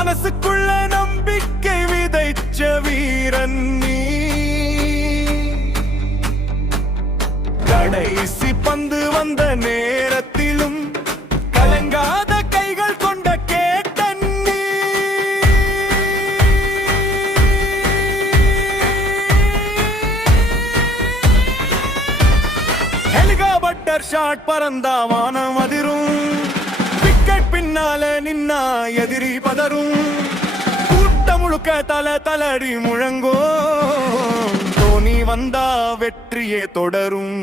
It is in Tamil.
மனசுக்குள்ள நம்பிக்கை விதைச்ச வீரன் நீ. கடைசி பந்து வந்த நேரத்திலும் கலங்காத கைகள் கொண்ட கேட்டன் நீ. ஹெலிகாப்டர் ஷாட் பறந்தா வானம் அதிரும், விக்கெட் பின்னால நின்னா எதிரி பதறும், கூட்டம் முழுக்க தலடி முழங்கோ, தோனி வந்தா வெற்றியே தொடரும்.